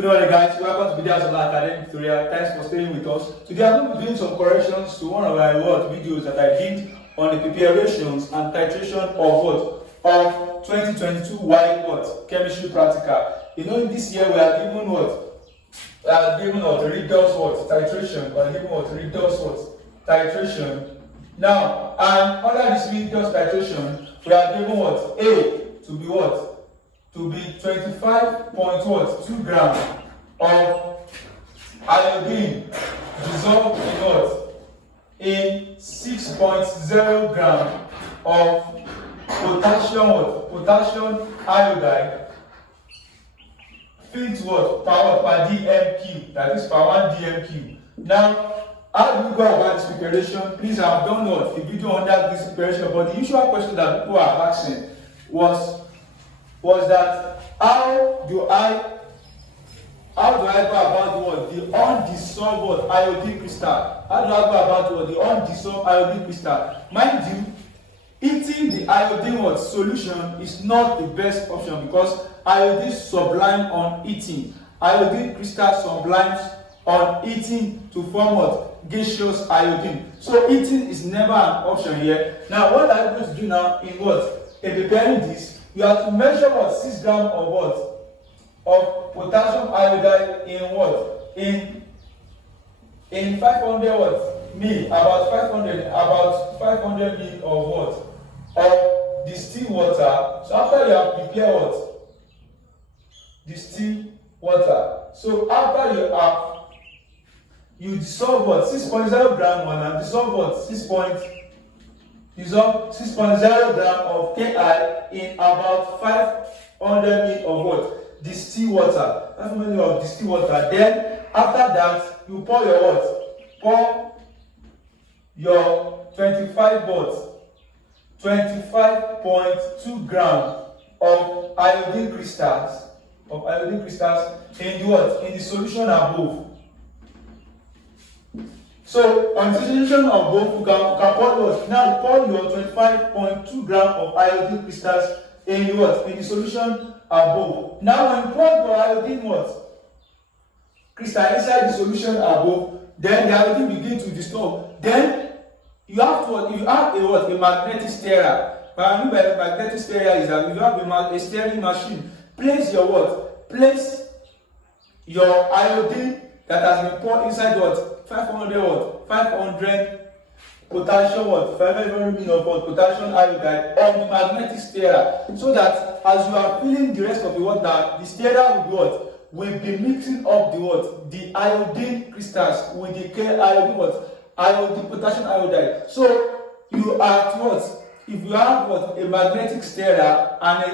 Good morning guys, welcome to Videos Online Academic Tutorial. Thanks for staying with us. Today I'm going to be doing some corrections to one of my videos that I did on the preparations and titration of 2022 WAEC Chemistry Practical. You know, in this year we are given redox titration. We are given redox titration. Now, and under this redox titration, we are given A to be to be 25.2 grams of iodine dissolved in 6.0 grams of potassium iodide filled per dm cube, that is per 1 dm cube. Now, how do we go about this preparation? Please, I have done a video under this preparation, but the usual question that people are asking was that how do I go about the undissolved iodine crystal? How do I go about the undissolved iodine crystal? Mind you, eating the iodine solution is not the best option because iodine sublime on eating. Iodine crystal sublimes on eating to form gaseous iodine. So eating is never an option here. Now, what are you going to do now in preparing this? You have to measure 6 grams of potassium iodide in 500 ml, about 500 ml of distilled water. So after you have prepared distilled water, so after you dissolve 6.0 gram one and dissolve 6.0 gram of Ki in about 500 ml of distilled water. 500 ml of distilled water. Then after that, you pour your 25.2 grams of iodine crystals in the solution above. So on the solution of both, you can pour your 25.2 grams of iodine crystals in the solution above. Now when you pour your iodine crystal inside the solution above, then the iodine begin to dissolve. Then you have a magnetic stirrer. What I mean by a magnetic stirrer is that you have a stirring machine. Place your iodine that has been poured inside 500 potassium 500 ml of potassium iodide on the magnetic stirrer, so that as you are filling the rest of the water, the stirrer will be mixing up the iodine crystals with the iodine potassium iodide. So you are if you have a magnetic stirrer and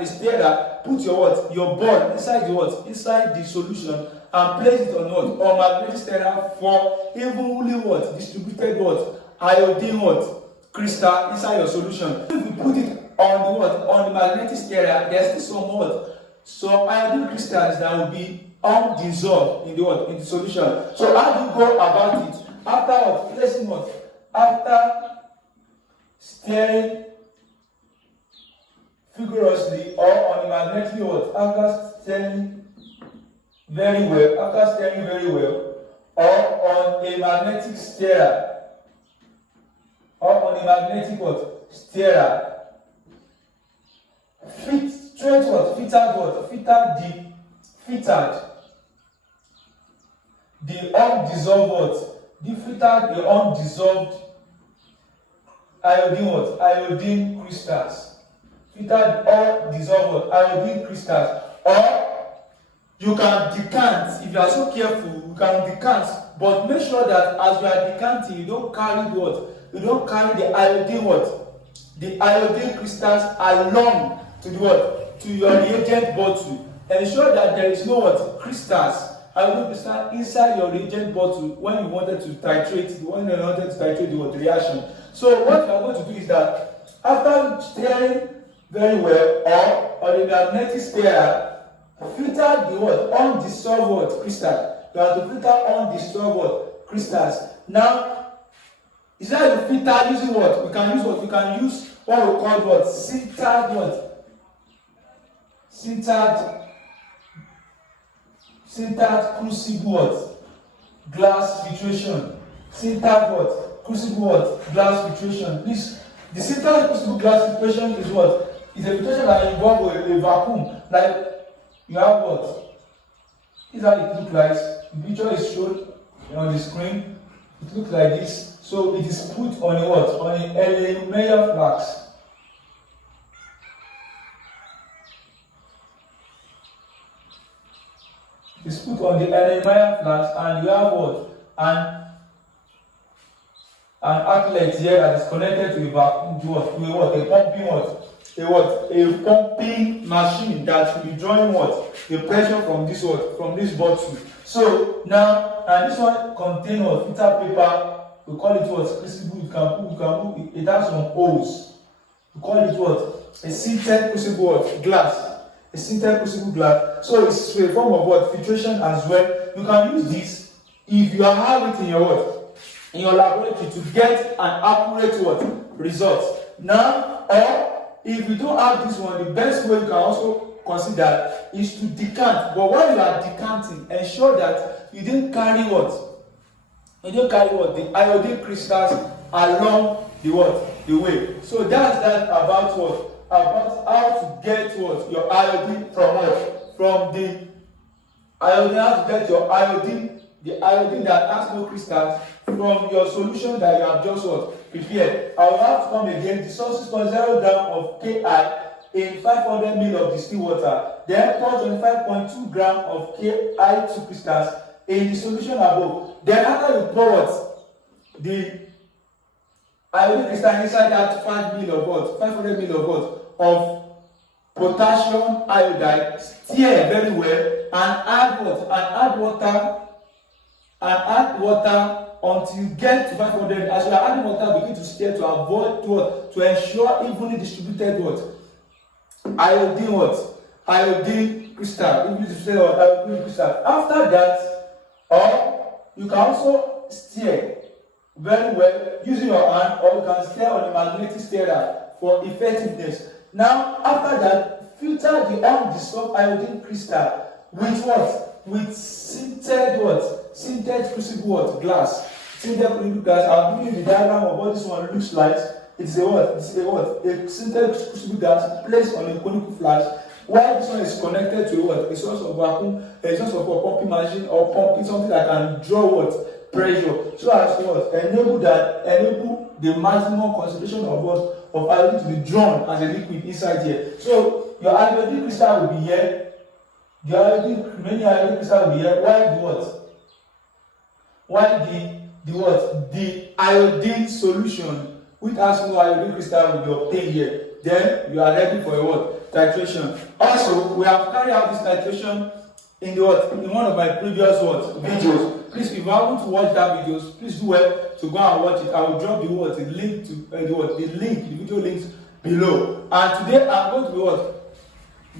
a stirrer, put your ball inside the solution and place it on magnetic stirrer for evenly distributed iodine crystal inside your solution. If you put it on the magnetic stirrer, there's still some iodine crystals that will be undissolved in the solution. So how do you go about it? After placing after stirring vigorously or on the magnetic after stirring very well, or on a magnetic stirrer, the undissolved iodine crystals. Filtered undissolved iodine crystals. Or you can decant. If you are so careful, you can decant, but make sure that as you are decanting, you don't carry the iodine crystals along to your reagent bottle. Ensure that there is no crystals iodine crystal inside your reagent bottle when you wanted to titrate the reaction. So what you are going to do is that after stirring very well, or the magnetic stirrer, filter the undissolved crystal. You have to filter undissolved crystals. Now, instead of filter using we can use we can use what we call sintered Sintered crucible what? Glass filtration. Sintered what? Crucible what? Glass filtration. This the sintered crucible glass filtration is what? Is a filtration that involves a vacuum. Like you have what? This is how it looks like. The picture is shown on the screen. It looks like this. So it is put on a what? On an aluminium flask. It's put on the aluminium flask, and you have what? An outlet here that is connected to a vacuum to what? To a what? A pumping what? A pumping machine that will be drawing what? The pressure from this what? From this bottle. So now, and this one contains what? Filter paper. We call it what? Crucible. You can put, it has some holes. We call it what? A sintered crucible what? Glass. A sintered crucible glass. So it's a form of what? Filtration as well. You can use this if you have it in your what? In your laboratory to get an accurate what? Result. Now, or if you don't have this one, the best way you can also consider is to decant. But while you are decanting, ensure that you didn't carry what? You don't carry what? The iodine crystals along the what? The way. So that's that about what? About how to get what? Your iodine from what? From the iodine, how to get your iodine, the iodine that has no crystals, from your solution that you have just what? Prepared. I will have to come again. The source is 0 gram of Ki in 500 ml of distilled water. Then 25.2 gram of Ki2 crystals in the solution above. Then after you pour what? The iodine crystal inside that 5 ml of what? 500 ml of what? Of potassium iodide. Stir very well and add what? And add water. And add water until you get to 500. As you are adding water, begin to stir to avoid what? To ensure evenly distributed what? Iodine what? Iodine crystal. Evenly distributed what? Iodine crystal. After that, or you can also stir very well using your hand, or you can stir on a magnetic stirrer for effectiveness. Now, after that, filter the undissolved iodine crystal with what? With sintered what? Sintered crucible what? Glass. Sintered crucible glass. I'll give you the diagram of what this one looks like. It's a what? It's a what? A sintered crucible glass placed on a conical flask. While this one is connected to what? A source of vacuum, a source of a pumping machine, or pumping something that can draw what? Pressure. So as to what? Enable the maximum concentration of what? Of iodine to be drawn as a liquid inside here. So your iodine crystal will be here. The remaining iodine crystal will be here. While the what? While the what? The iodine solution, which has no iodine crystal, will be obtained here. Then you are ready for a what? Titration. Also, we have carried out this titration in the what? In one of my previous what? Videos. Please, if you haven't watched that videos, please do well to go and watch it. I will drop the what? The link to the video links below. And today I'm going to be what?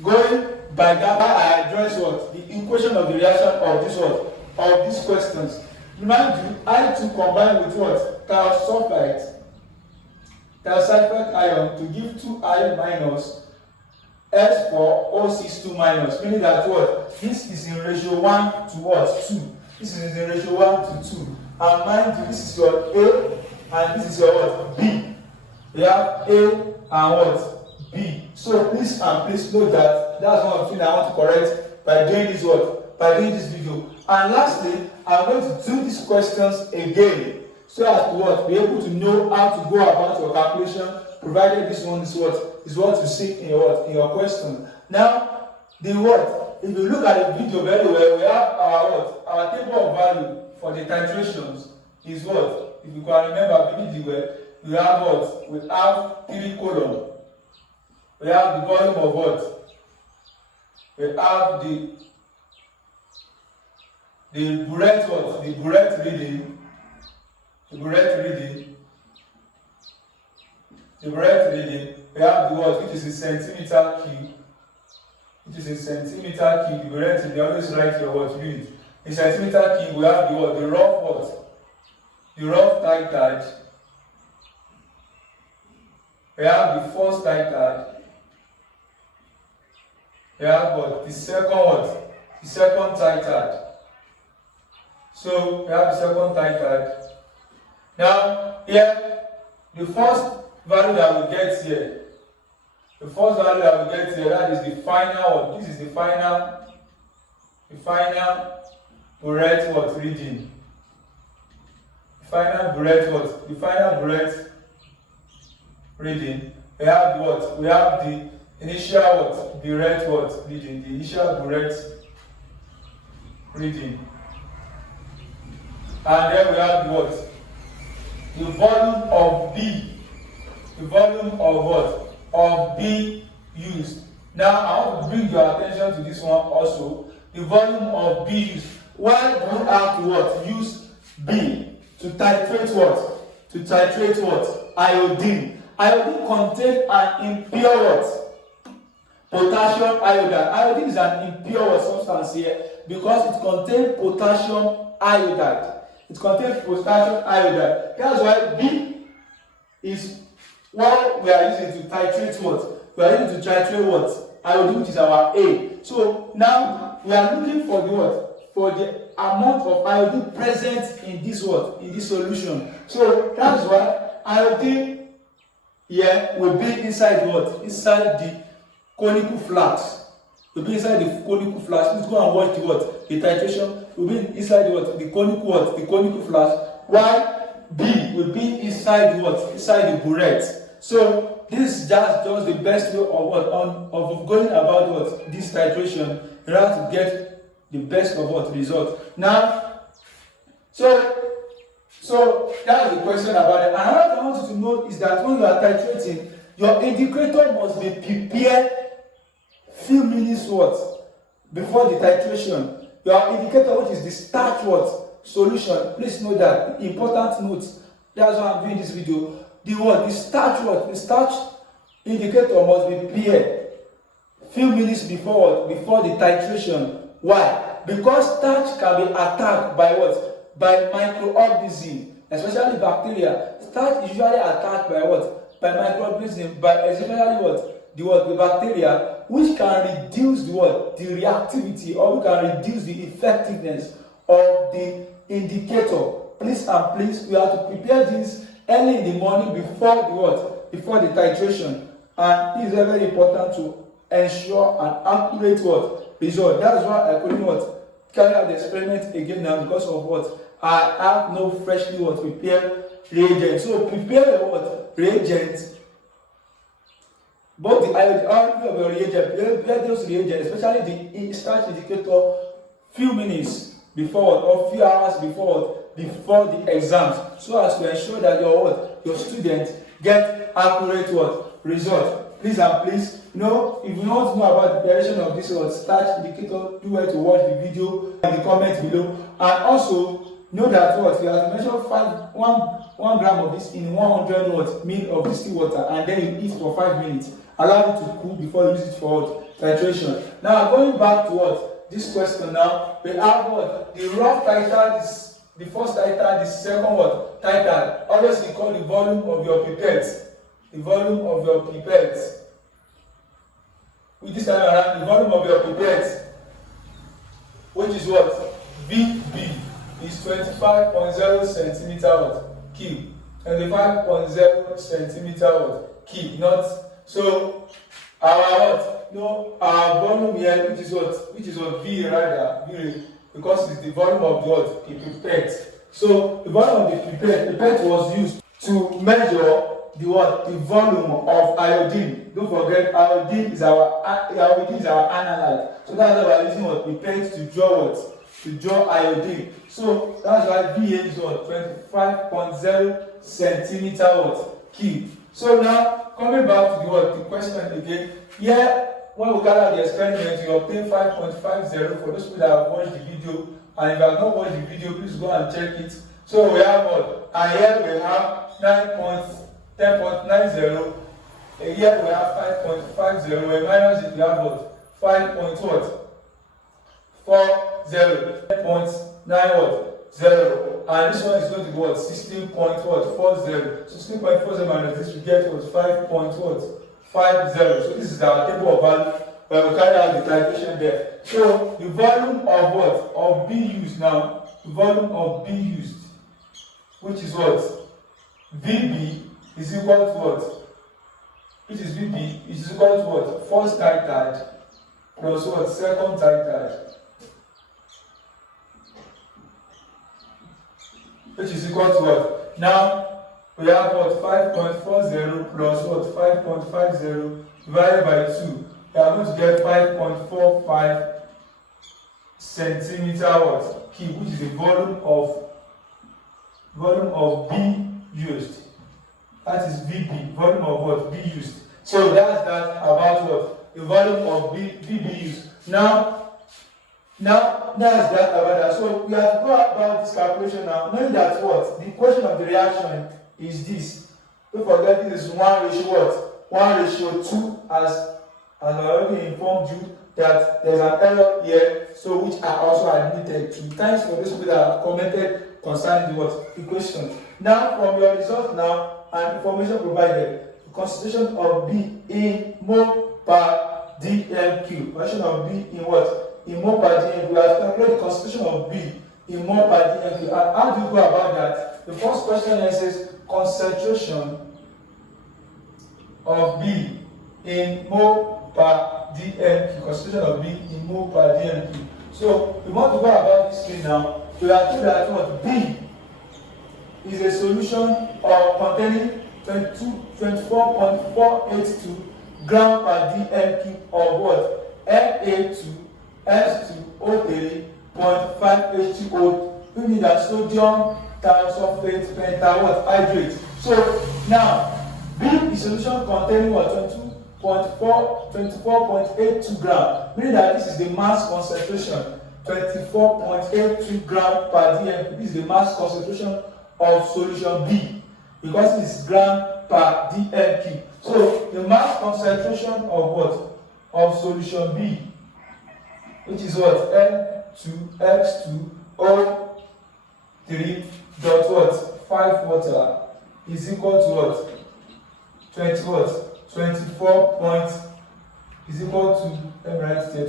Going by that I address what? The equation of the reaction of this what? Of these questions. Remind you, I2 combined with what? Thiosulfite ion to give 2I minus S4O62 minus, meaning that what? This is in ratio 1 to what? 2. This is in ratio 1 to 2. And mind you, this is your A and this is your what? B. You have A and what? B. So please note that that's one of the things I want to correct by doing this what? By doing this video. And lastly, I'm going to do these questions again so as to what? Be able to know how to go about your calculation, provided this one is what you see in your what? In your question. Now, the what? If you look at the video very well, we have our what? Our table of value for the titrations is what? If you can remember vividly well, we have what? We have 3 columns. We have the volume of what? We have the Burette what? The Burette reading. The Burette reading. The Burette reading. We have the what? Which is in centimeter cube. Which is in centimeter cube. The Burette reading. Always write your what? Unit. In centimeter cube, we have the what? The rough what? The rough titrate. We have the first titrate. We have what? The second what? the second titad. So we have the second titad. Now here, the first value that we get here, that is the final one. This is the final Burette what reading. The final Burette reading. We have what? We have the initial what? Burette what reading. The initial Burette reading. And then we have what? The volume of B. The volume of what? Of B used. Now I want to bring your attention to this one also. The volume of B used. Why do we have to what? Use B to titrate what? To titrate what? Iodine. Iodine contains an impure what? Potassium iodide. Iodine is an impure substance here because it contains potassium iodide. It contains potassium iodide. That's why B is what we are using to titrate what? We are using to titrate what? Iodine, which is our A. So now we are looking for the what? For the amount of iodine present in this what? In this solution. So that's why iodine here will be inside what? Inside the conical flask. Will be inside the conical flask. Please go and watch the what? The titration will be inside the what? The conical what? The conical flask. While B will be inside the what? Inside the burette. So this is just the best way of what? Of going about what? This titration in order to get the best of what result. Now, so that's the question about it. Another thing I want you to know is that when you are titrating, your indicator must be prepared few minutes what? Before the titration. Your indicator, which is the starch what? Solution. Please know that important note. That's why I'm doing this video. The starch what? The starch indicator must be prepared few minutes before the titration. Why? Because starch can be attacked by what? By microorganisms, especially bacteria. Starch is usually attacked by what? By microorganisms, by especially what? The bacteria, which can reduce the what? The reactivity, or we can reduce the effectiveness of the indicator. Please and please, we have to prepare this early in the morning before the what? Before the titration. And it is very important to ensure an accurate what? Result. That's why I couldn't what? Carry out the experiment again now because of what? I have no freshly what? Prepared reagent. So prepare the what? Reagent. Both the iodine of your reagent, prepare those reagents, especially the starch indicator, few minutes before or few hours before the exams, so as to ensure that your students get accurate what? Result. Please and please, if you want to know about the preparation of this starch indicator, do well to watch the video in the comment below. And also know that you have to measure 1 gram of this in 100 ml of distilled water, and then you eat for 5 minutes. Allow it to cool before you use it for titration. Now going back to this question now, we have the rough titad is the first titad, the second titad. Always call the volume of your pipette. The volume of your pipette. With this time around, the volume of your pipette, which is what? VB is 25.0 centimeter cube. 25.0 centimeter cube. Not so our our volume here, which is what V rather, V, because it's the volume of the pipette. So the volume of the pipette was used to measure the volume of iodine. Don't forget, iodine is our analyte. So that's why we're using pipette to draw to draw iodine. So that's why VA is 25.0 centimeter cube. So now coming back to the question again. Here, when we carry out the experiment, you obtain 5.50 for those people that have watched the video. And if you have not watched the video, please go and check it. So we have and here we have 10.90. And here we have 5.50. We minus it, we have 5.40. 10.90. And this one is going to be 16.40. 16.40 minus this, we get 5.50. So this is our table of value when we carry out the titration there. So the volume of what? Of B used now, the volume of B used, which is what? VB is equal to what? Which is VB is equal to what? First titrate plus what? Second titrate. Which is equal to what? Now we have what? 5.40 plus what? 5.50 divided by 2. We are going to get 5.45 centimeter what? Cube, which is the volume of B used. That is VB, volume of what? B used. So that's that about what? The volume of VB used. Now that's that about that. So we have to go about this calculation now, knowing that what? The equation of the reaction is this. Don't forget this is 1 ratio what? 1 ratio 2, as I already informed you that there's an error here, so which I also admitted to. Thanks for those people that have commented concerning the what? Equation. Now from your result now and information provided, the concentration of B in mole per dm³. Concentration of B in what? In mole per dm³. We have calculated the concentration of B in mole per dm³. And how do you go about that? The first question here says concentration of B in mole per dm³. Concentration of B in mole per dm³. So we want to go about this thing now. We are told that what? B is a solution containing 24.482 gram per dm³ of what? Na2S2O3.5H2O, meaning that sodium thiosulfate pentahydrate. So now B is a solution containing what? 24.82 gram, meaning that this is the mass concentration. 24.82 gram per dm³. This is the mass concentration of solution B, because it is gram per dm³. So the mass concentration of what? Of solution B, which is what? N2X2O3 dot what? 5 water is equal to what? 20 what? 24 point is equal to, let me write it here,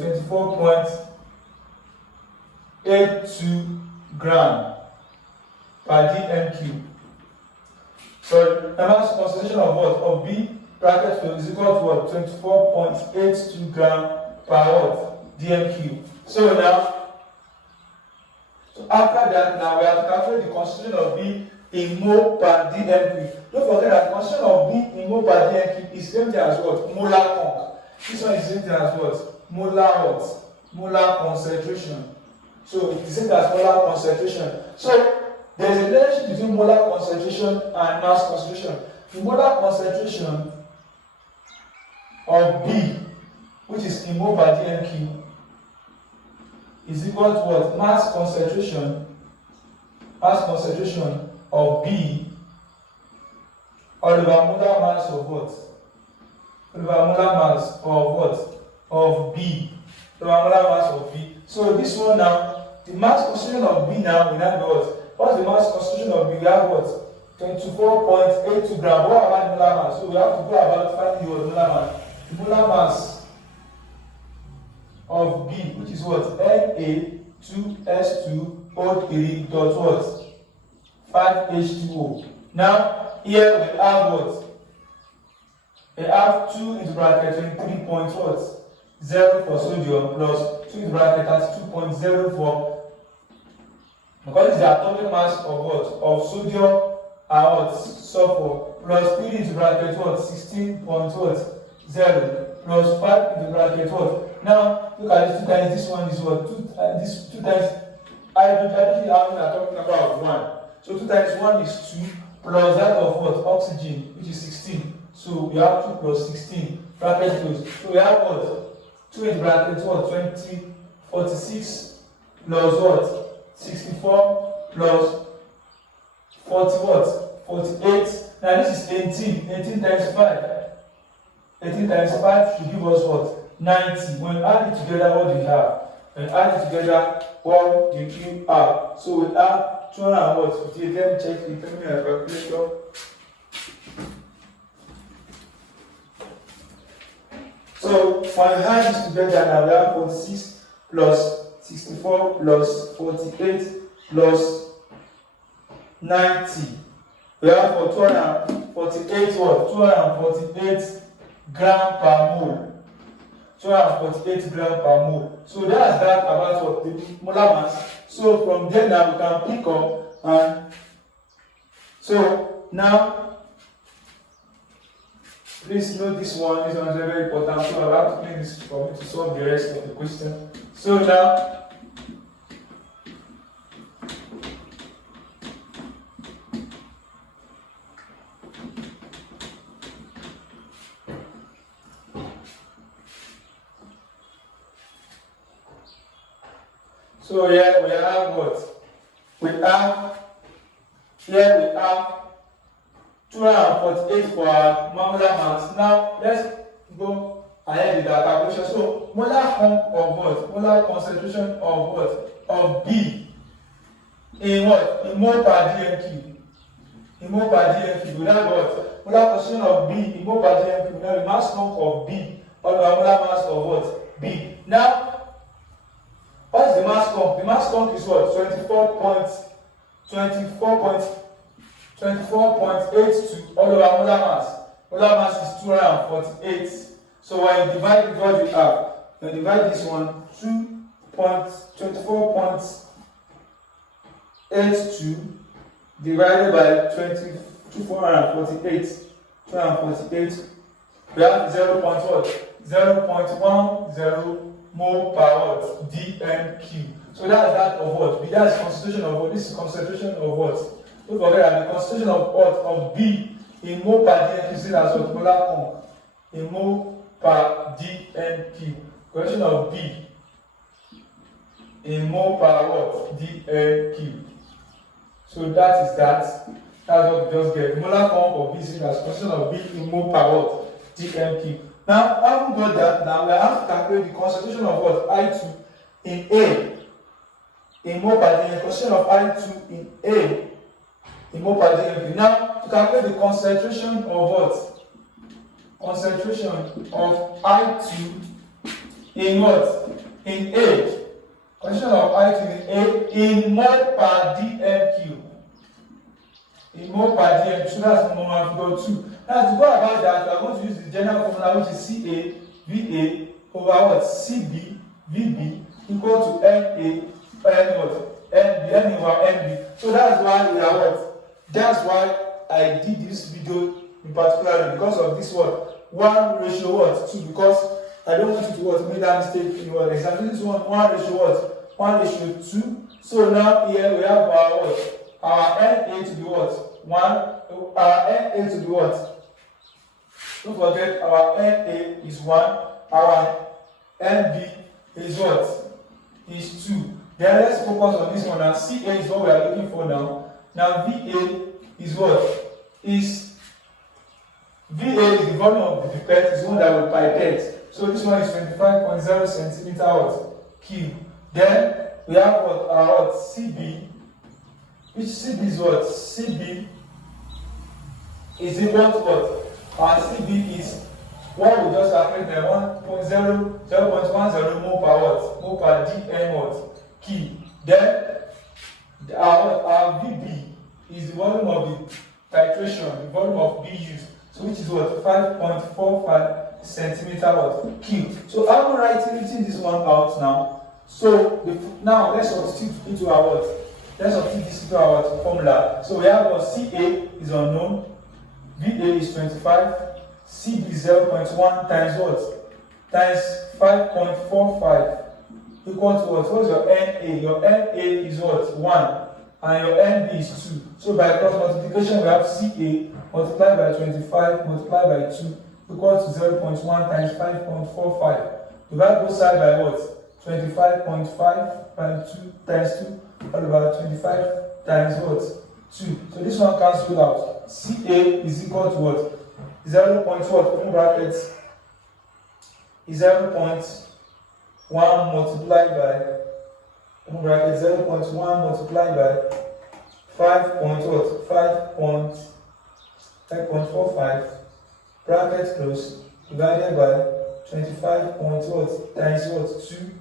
24.82 gram per dm³. So the mass concentration of what? Of B bracket is equal to what? 24.82 gram per what? dm³. So now, after that, now we have to calculate the concentration of B in mole per dm³. Don't forget that the concentration of B in mole per dm³ is the same thing as what? Molar conc. This one is the same thing as what? Molar what? Molar concentration. So it's the same as molar concentration. So there is a relationship between molar concentration and mass concentration. The molar concentration of B, which is in mole per dm³, is equal to what? Mass concentration of B over molar mass of what? Over molar mass of what? Of B. Over molar mass of B. So this one now, the mass concentration of B now, we now know what? What's the mass concentration of B? We have what? 24.82 gram. What about molar mass? So we have to go about finding the molar mass. The molar mass of B, which is what? Na2S2O3 dot what? 5H2O. Now here we have what? We have 2 into bracket 23 point what? 0 for sodium plus 2 into bracket that's 2.0 for, because it's the atomic mass of what? Of sodium and what? Sulfur, plus 3 into bracket what? 16.0 plus 5 into bracket what? Now look at this 2 times this one is what? This 2 times hydrogen having an atomic number of 1. So 2 times 1 is 2 plus that of what? Oxygen, which is 16. So we have 2 plus 16 bracket close. So we have what? 2 into bracket what? 20, 46 plus what? 64 plus 40 what? 48. Now this is 18. 18 times 5. 18 times 5 should give us what? 90. When we add it together, what do we have? When we add it together, what do you have? So we have 258. Let me check the terminal calculator. So when you add this together now, we have 46 plus 64 plus 48 plus 90. We have for 248 what? 248 gram per mole. 248 gram per mole. So that's that about what the molar mass. So from there now we can pick up, and so now please note this one. This one is very important. So I have to clean this for me to solve the rest of the question. So now here we have what? We have 248 for our molar mass. Now let's go ahead with our calculation. So molar hump of what? Molar concentration of what? Of B in what? In mole per dm³. In mole per dm³. We have what? Molar concentration of B in mole per dm³. We have the mass hump of B or the molar mass of what? B. Now what is the mass hump? The mass hump is what? 24.82 all over molar mass. Molar mass is 248. So when you divide with what you have, you divide this one 24.82 divided by 248. 248. We have 0.10 mole per what? dm³. So that's that of what? That's concentration of what? This is concentration of what? Don't forget that the concentration of what? Of B in mole per dm³ is seen as what? Molar hump. In mole per dm³. Concentration of B in mole per what? dm³. So that is that. That's what we just get. The molar hump of B is seen as concentration of B in mole per what? dm³. Now, having got that, now we have to calculate the concentration of what? I2 in A in mole per dm³. Concentration of I2 in A in mole per dm³. Now, to calculate the concentration of what? Concentration of I2 in what? In A. Concentration of I2 in A in mole per dm³. In mole per dm³. So that's number figure 2. Now to go about that, we are going to use the general formula, which is Ca Va over what? Cb Vb equal to Na N what? Nb N over Nb. So that's why we are what? That's why I did this video in particular, because of this what? 1 ratio what? 2, because I don't want you to what? Make that mistake in your exam. This one 1 ratio what? 1 ratio 2. So now here we have our what? Our Na to be what? 1. Our Na to be what? Don't forget our Na is 1, our Nb is what? Is 2. Then let's focus on this one. Now Ca is what we are looking for now. Now Va is what? Va is the volume of the pipette, is one that will pipette. So this one is 25.0 centimeter what? Cube. Then we have what? Our what? Cb, which Cb is what? Cb is equal to what? Our Cb is what we just calculated there, 0.10 mole per what? Mole per dm what? Cube. Then our Vb is the volume of the titration, the volume of B used. So which is what? 5.45 centimeter what? Cube. So I'm writing this one out now. So now let's substitute into our what? Let's substitute this into our formula. So we have our Ca is unknown. Va is 25, Cb is 0.1 times what? Times 5.45 equal to what? What's your Na? Your Na is what? 1 and your Nb is 2. So by cross multiplication we have Ca multiplied by 25 multiplied by 2 equal to 0.1 times 5.45. Divide both sides by what? 25.5 by 2 times 2 all over 25 times what? 2. So this one cancels out. Ca is equal to what? 0. What? Open brackets is 0.1 multiplied by open bracket 0.1 multiplied by 5.45 bracket close divided by 25 point what times what 2.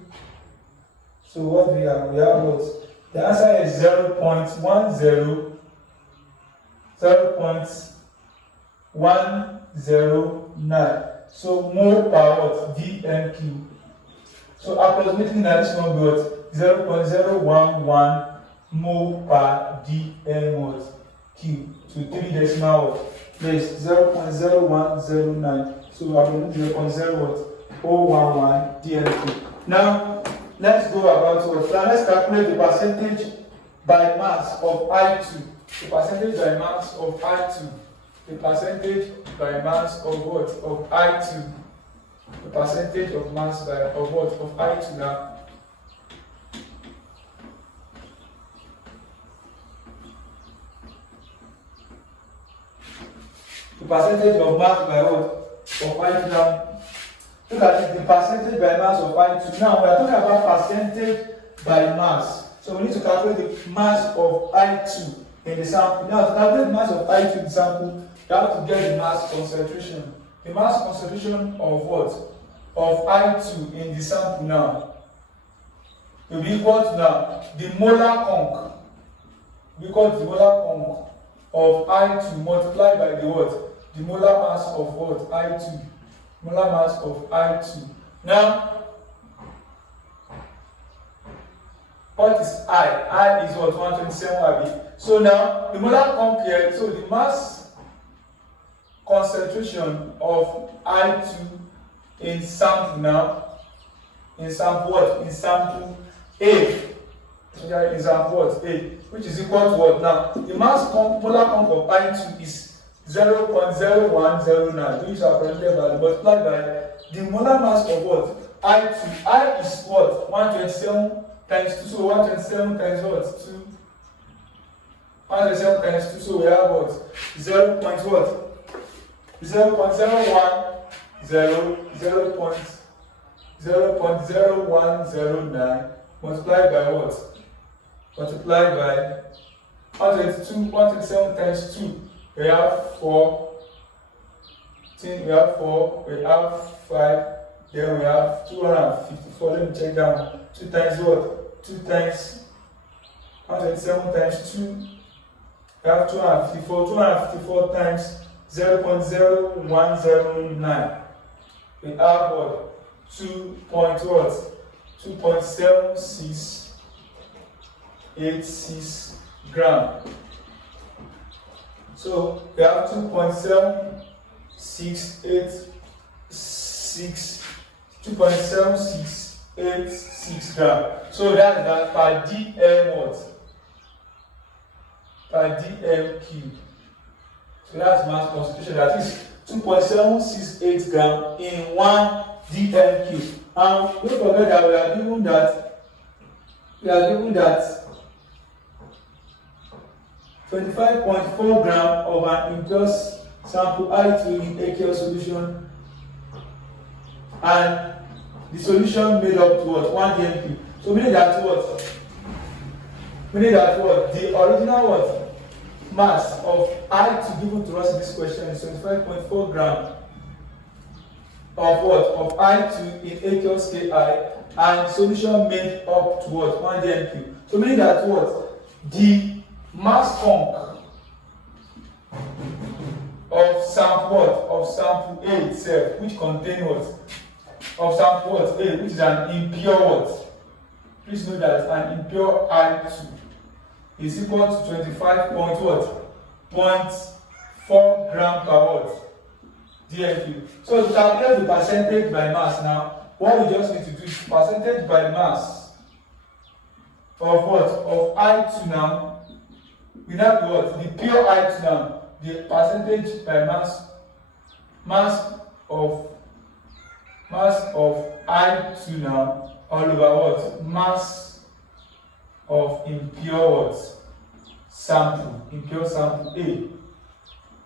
So what we have what? The answer is 0.109. So mole per what? dm³. So approximately now this one got 0.011 mole per dm³. So 3 decimal place 0.0109. So approximately 0.011 dm³. Now let's go about what? Now let's calculate the percentage by mass of I2. The percentage by mass of I2. The percentage by mass of what? Of I2. The percentage of mass by of what? Of I2 now. The percentage of mass by what? Of I2 now. Look at it, the percentage by mass of I2. Now we are talking about percentage by mass. So we need to calculate the mass of I2 in the sample. Now to calculate the mass of I2 in the sample, you have to get the mass concentration. The mass concentration of what? Of I2 in the sample now will be equal to now the molar conc. Equal to the molar conc of I2 multiplied by the what? The molar mass of what? I2. Molar mass of I2. Now, what is I? I is what? 127 Ab. So now, the molar conc here, so the mass concentration of I2 in sample now, in sample what? In sample A. In sample what? A. Which is equal to what? Now, the mass molar conc of I2 is 0.0109, which is approximately multiplied by the molar mass of what? I2. I is what? 127 times 2. So 127 times what? 2. 127 times 2. So we have what? 0. What? 0.0109 multiplied by what? Multiplied by 127 times 2. We have 4, we have 4, we have 5, then we have 254. Let me check down. 2 times what? 2 times 127 times 2. We have 254. 254 times 0.0109. We have what? 2.7686 gram. So we have 2.7686 gram. So that's that per dm what? Per dm cube. So that's mass concentration. That is 2.768 gram in 1 dm cube. And don't forget that we are given that 25.4 gram of an impure sample I2 in aqueous solution, and the solution made up to what? 1 dm cube. So meaning that what? Meaning that what? The original what? Mass of I2 given to us in this question is 25.4 gram of what? Of I2 in aqueous Ki, and solution made up to what? 1 dm cube. So meaning that what? The mass conc of sample what? Of sample A itself, which contain what? Of sample what? A, which is an impure what? Please know that an impure I2 is equal to 25 point what? 0.4 gram per what? dm cube. So to calculate the percentage by mass now, what we just need to do is percentage by mass of what? Of I2 now. We now do what? The pure I2 now. The percentage by mass of I2 now all over what? Mass of impure what? Sample. Impure sample A.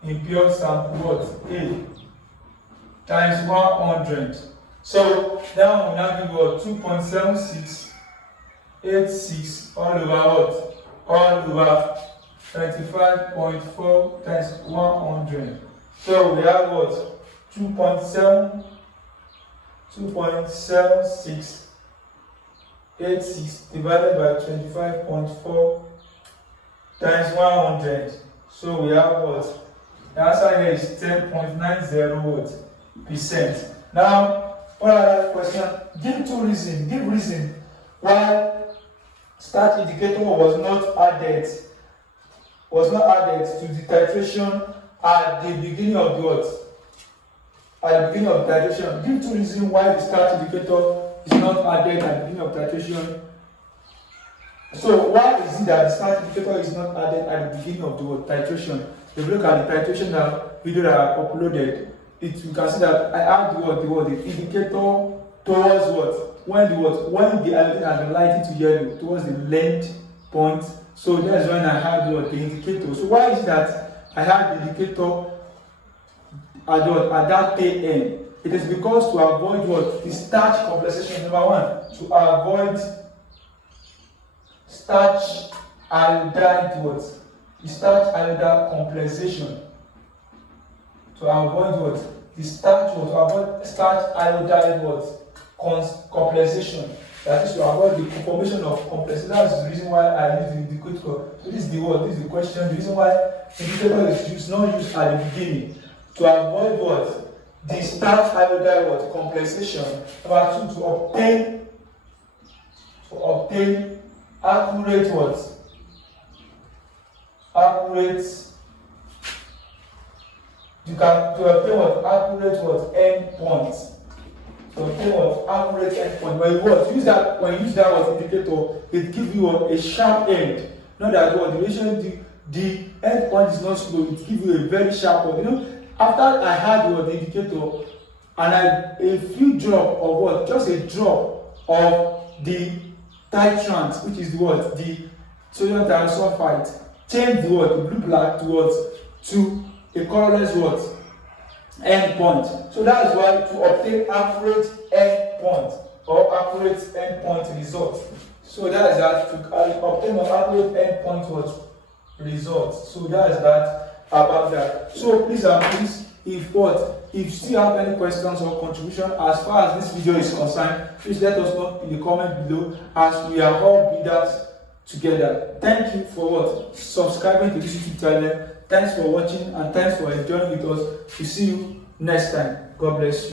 Impure sample what? A. Times 100. So now we now give what? 2.7686 all over what? All over 25.4 times 100. So we have what? 2.7 2.7686 divided by 25.4 times 100. So we have what? The answer here is 10.90%. Now, what other question? Give reason why start indicator was not added to the titration at the beginning of the what? At the beginning of the titration. Give 2 reasons why the start indicator is not added at the beginning of titration. So why is it that the start indicator is not added at the beginning of the titration? If you look at the titration video that I uploaded, you can see that I add the indicator towards what? When the iodine has been lighting to yellow, towards the length point. So that's when I have the indicator. So why is it that I have the indicator at that tail end? It is because to avoid what? The starch complexation. Number 1, to avoid starch iodide what? The starch iodide complexation. To avoid what? The starch what? To avoid starch iodide what? Complexation. That is to avoid the formation of complexation. That's the reason why I use the indicator. So this is the word, this is the question. The reason why the indicator is not used at the beginning. To avoid what? The starch iodide what? Complexation. Number 2, to obtain accurate what? To obtain what? Accurate what? Endpoint. To obtain what? Accurate endpoint. When you use that what indicator, it gives you a sharp end. Not that what the endpoint is not slow, it gives you a very sharp one. You know, after I had the indicator and a few drop of what? Just a drop of the titrant, which is what? The sodium thiosulfite, change the what? The blue black to what? To a colorless what? Endpoint. So that is why to obtain accurate endpoint or accurate endpoint result. So that is that to obtain an accurate endpoint what? Result. So that is that about that. So please if you still have any questions or contribution as far as this video is concerned, please let us know in the comment below, as we are all builders together. Thank you for subscribing to this YouTube channel. Thanks for watching and thanks for enjoying with us. We see you next time. God bless you.